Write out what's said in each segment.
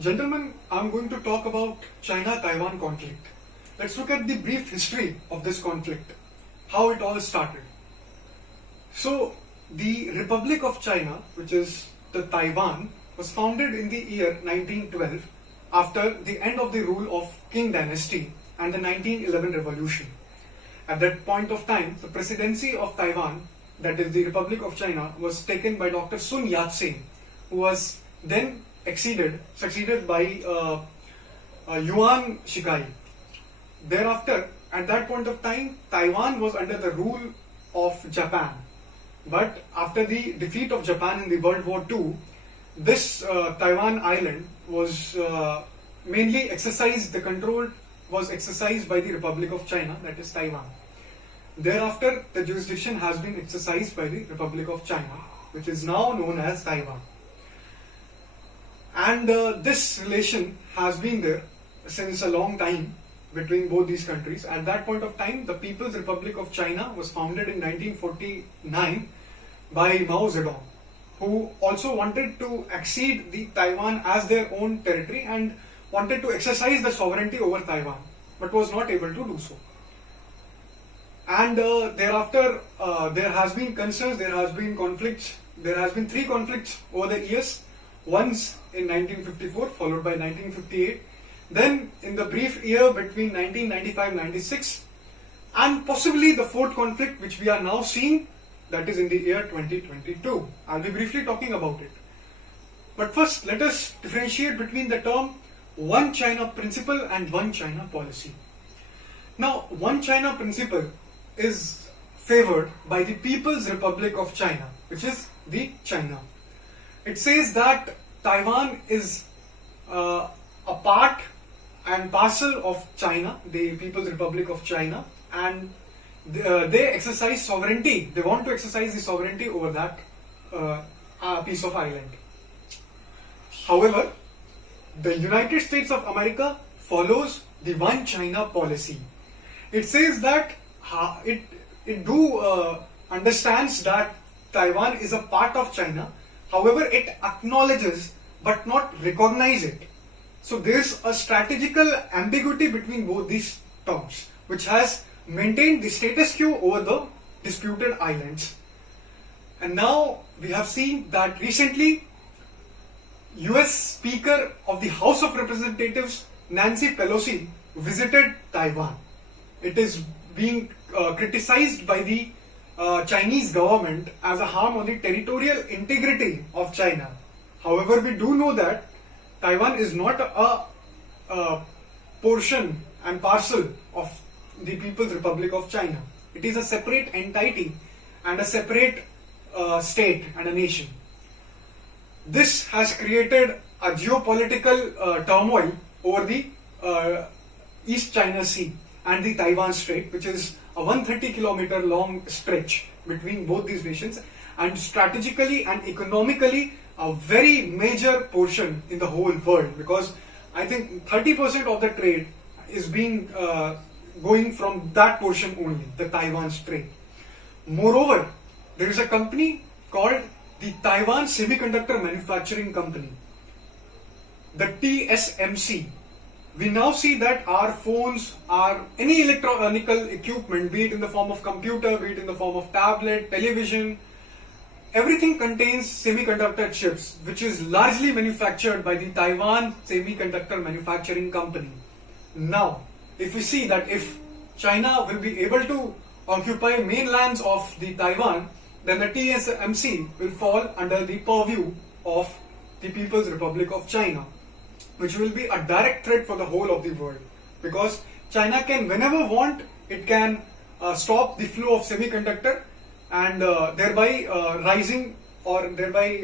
Gentlemen, I'm going to talk about China-Taiwan conflict. Let's look at the brief history of this conflict, how it all started. So, the Republic of China, which is the Taiwan, was founded in the year 1912 after the end of the rule of Qing dynasty and the 1911 revolution. At that point of time, the presidency of Taiwan, that is the Republic of China, was taken by Dr. Sun Yat-sen, who was then succeeded by Yuan Shikai. Thereafter, at that point of time, Taiwan was under the rule of Japan. But after the defeat of Japan in the World War II, this Taiwan island was mainly exercised, the control was exercised by the Republic of China, that is Taiwan. Thereafter, the jurisdiction has been exercised by the Republic of China, which is now known as Taiwan. And this relation has been there since a long time between both these countries. At that point of time, the People's Republic of China was founded in 1949 by Mao Zedong, who also wanted to accede the Taiwan as their own territory and wanted to exercise the sovereignty over Taiwan, but was not able to do so. And thereafter, there has been concerns, there has been conflicts. There has been 3 conflicts over the years. Once in 1954, followed by 1958. Then in the brief year between 1995-96, and possibly the 4th conflict which we are now seeing, that is in the year 2022. I'll be briefly talking about it. But first, let us differentiate between the term One China principle and One China policy. Now, One China principle is favored by the People's Republic of China, which is the China. It says that Taiwan is a part and parcel of China, the People's Republic of China, and they exercise sovereignty. They want to exercise the sovereignty over that piece of island. However, the United States of America follows the One China policy. It says that it understands that Taiwan is a part of China. However, it acknowledges but not recognize it. So there is a strategical ambiguity between both these terms, which has maintained the status quo over the disputed islands. And now we have seen that recently US Speaker of the House of Representatives Nancy Pelosi visited Taiwan. It is being criticized by the Chinese government as a harm on the territorial integrity of China. However, we do know that Taiwan is not a portion and parcel of the People's Republic of China. It is a separate entity and a separate state and a nation. This has created a geopolitical turmoil over the East China Sea and the Taiwan Strait, which is a 130-kilometer long stretch between both these nations, and strategically and economically a very major portion in the whole world, because I think 30% of the trade is being going from that portion only, the Taiwan Strait. Moreover, there is a company called the Taiwan Semiconductor Manufacturing Company, the TSMC. We now see that our phones, our any electronic equipment, be it in the form of computer, be it in the form of tablet, television, everything contains semiconductor chips, which is largely manufactured by the Taiwan Semiconductor Manufacturing Company. Now, if we see that if China will be able to occupy mainlands of the Taiwan, then the TSMC will fall under the purview of the People's Republic of China, which will be a direct threat for the whole of the world, because China can, whenever want, it can stop the flow of semiconductor and thereby rising or thereby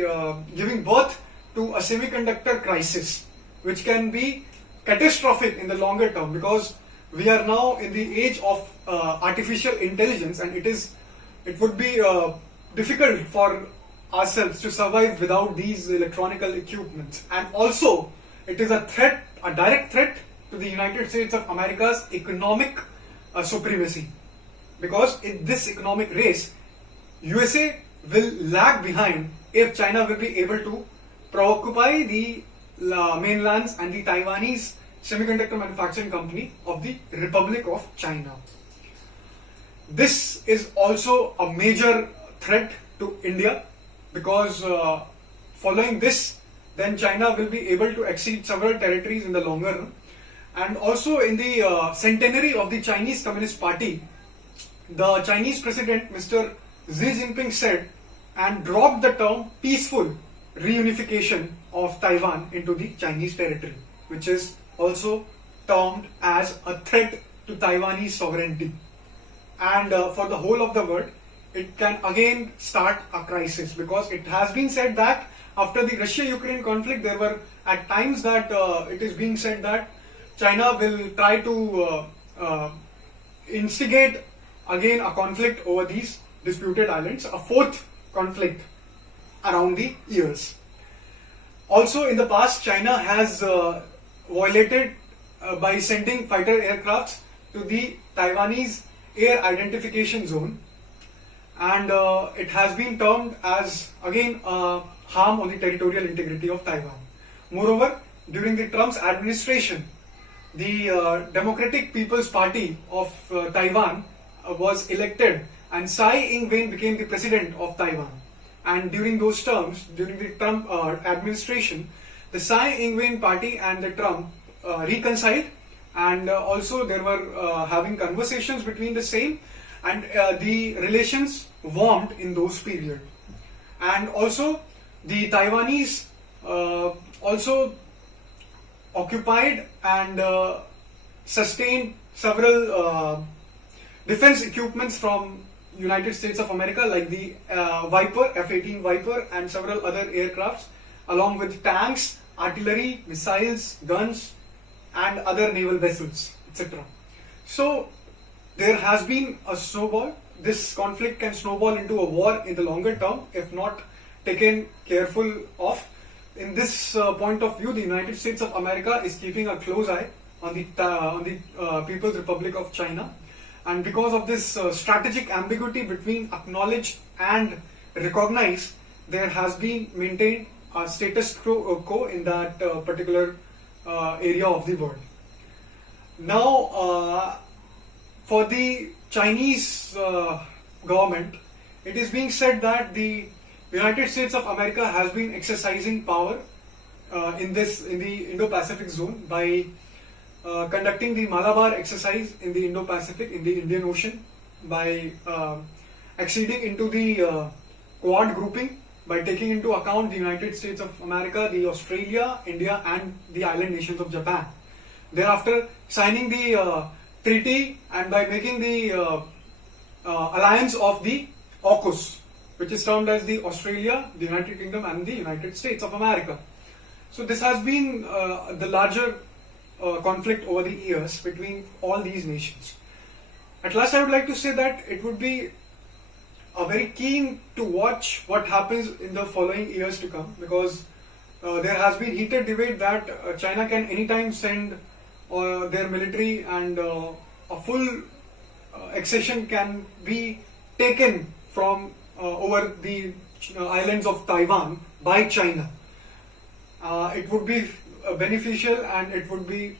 giving birth to a semiconductor crisis, which can be catastrophic in the longer term, because we are now in the age of artificial intelligence, and it would be difficult for ourselves to survive without these electronical equipments. And also, it is a threat, a direct threat to the United States of America's economic supremacy, because in this economic race, USA will lag behind if China will be able to preoccupy the mainlands and the Taiwanese Semiconductor Manufacturing Company of the Republic of China. This is also a major threat to India because following this, then China will be able to exceed several territories in the longer run. And also in the centenary of the Chinese Communist Party, the Chinese President Mr. Xi Jinping said and dropped the term peaceful reunification of Taiwan into the Chinese territory, which is also termed as a threat to Taiwanese sovereignty. And for the whole of the world, it can again start a crisis, because it has been said that after the Russia-Ukraine conflict, there were at times that it is being said that China will try to instigate again a conflict over these disputed islands, a fourth conflict around the years. Also in the past, China has violated by sending fighter aircrafts to the Taiwanese air identification zone, and it has been termed as again harm on the territorial integrity of Taiwan. Moreover, during the Trump's administration, the Democratic People's Party of Taiwan was elected, and Tsai Ing-wen became the president of Taiwan. And during those terms, during the Trump administration, the Tsai Ing-wen party and the Trump reconciled, and also there were having conversations between the same, and the relations warmed in those periods. And also the Taiwanese also occupied and sustained several defense equipments from United States of America, like the Viper, F-18 Viper, and several other aircrafts, along with tanks, artillery, missiles, guns, and other naval vessels, etc. So there has been a snowball. This conflict can snowball into a war in the longer term if not taken careful of. In this point of view, the United States of America is keeping a close eye on the People's Republic of China. And because of this strategic ambiguity between acknowledge and recognize, there has been maintained a status quo in that particular area of the world. Now, for the Chinese government, it is being said that the United States of America has been exercising power in the Indo-Pacific zone by conducting the Malabar exercise in the Indo-Pacific, in the Indian Ocean, by acceding into the Quad grouping, by taking into account the United States of America, the Australia, India, and the island nations of Japan. Thereafter, signing the treaty, and by making the alliance of the AUKUS, which is termed as the Australia, the United Kingdom, and the United States of America. So this has been the larger conflict over the years between all these nations. At last, I would like to say that it would be very keen to watch what happens in the following years to come, because there has been heated debate that China can anytime send their military, and a full accession can be taken from over the islands of Taiwan by China. It would be beneficial, and it would be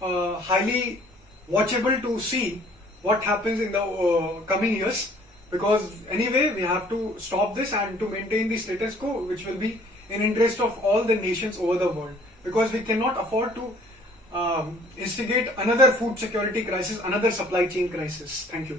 highly watchable to see what happens in the coming years, because anyway we have to stop this and to maintain the status quo, which will be in interest of all the nations over the world, because we cannot afford to instigate another food security crisis, another supply chain crisis. Thank you.